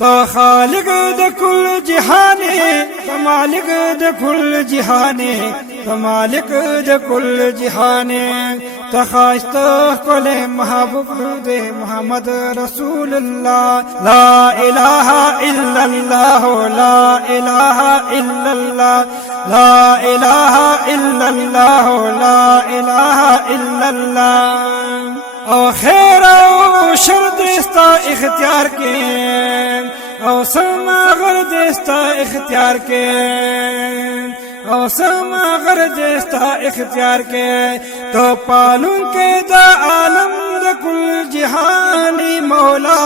تا خالق د کل جهان تا مالک د کل جهان تا مالک د کل جهان تا خواست کل محبوب د محمد رسول الله لا اله الا الله لا اله الا الله لا اله الا الله لا اله الا الله او خیر او شر دستا اختیار کے او سما غر دستا اختیار کے او سما غر دستا اختیار کے تو پالون کے دا عالم دا کل جہانی مولا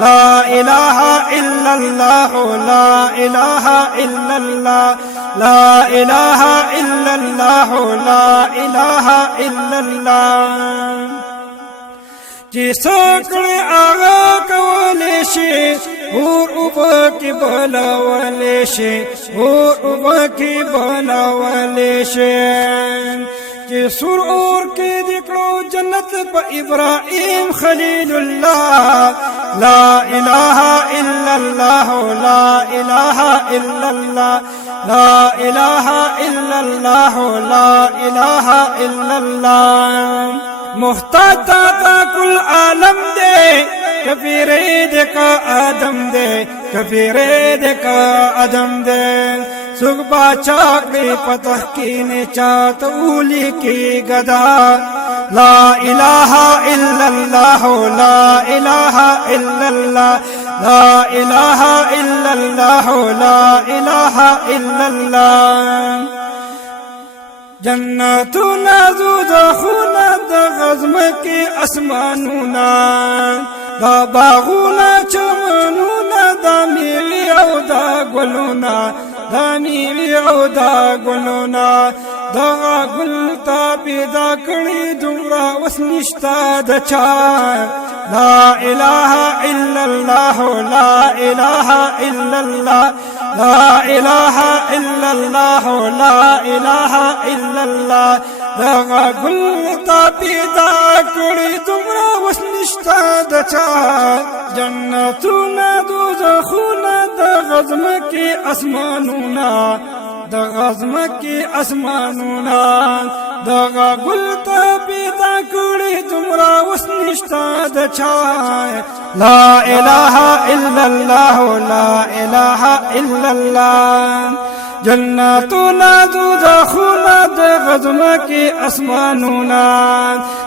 لا الہ الا اللہ لا الہ الا اللہ لا الہ الا اللہ لا الہ الا اللہ چې سکړې هغه کولی شي اور اوبه کې بلولی شي اور اوبه کې بلولی شي چې سور اور کې د کړو جنت په ابراهیم خلیل الله لا اله الا الله لا اله الا الله لا اله الا الله لا اله الا الله محتاج تا کل عالم دے کبیرے دے کا آدم دے کبیرے دے کا آدم دے سگ باچاک دے پتہ کینے چاہت اولی کی گدا لا الہ الا اللہ لا الہ الا اللہ لا الہ الا اللہ لا الہ الا اللہ جنتنا دوزخنا دا غزمکی اسمانونا دا باغونا چمنونا دا میوی او دا گلونا دا میوی او دا گلونا دا گل تا پیدا کړي دومره وس نشتا د چا لا اله الا الله لا اله الا الله لا اله الا الله لا اله الا الله دا گل تا پیدا کړي دومره وس نشتا د چا جنتونه دوزخونه د غزمکی اسمانونه د غزمکی اسمانونا دغه ګل ته پیدا کړي تمرا وس نشتا د چا لا اله الا الله لا اله الا الله جنتنا دوزخونه د غزمکی اسمانونا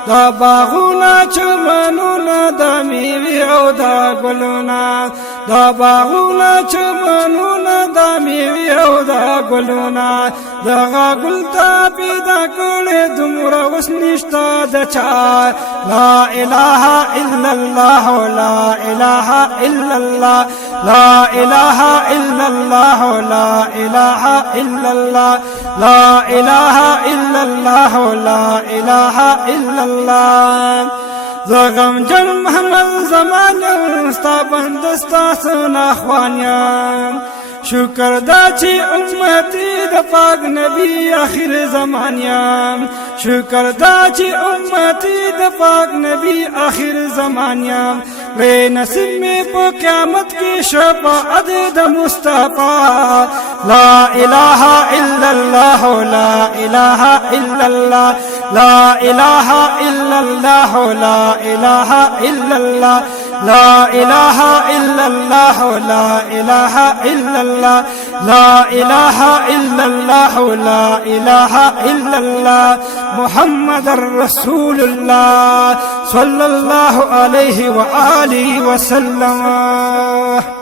دا باغونا چمنونا دا میوی او دا ګلونا دا باغونا چمنونا دا میوی او دا ګلونا دغه ګل ته پیدا کړي دومره وس نشتا د چا لا اله الا الله لا اله الا الله لا اله الا الله لا اله الا الله لا اله الا الله لا اله الا الله زغم جن محمد زمان ستا بندستا سنا خوانیان شکر دا چې امتی د پاک نبی آخر زمانیان شکر دا چې امتی د پاک نبی آخر زمانیان وی نصیب میں پا قیامت کی شفاعت د مصطفیٰ لا الہ الا اللہ لا الہ الا اللہ لا الہ الا اللہ لا الہ الا اللہ لا الہ الا اللہ لا الہ الا اللہ لا الہ الا اللہ لا الہ الا اللہ محمد رسول اللہ صلی اللہ علیہ وآلہ وسلم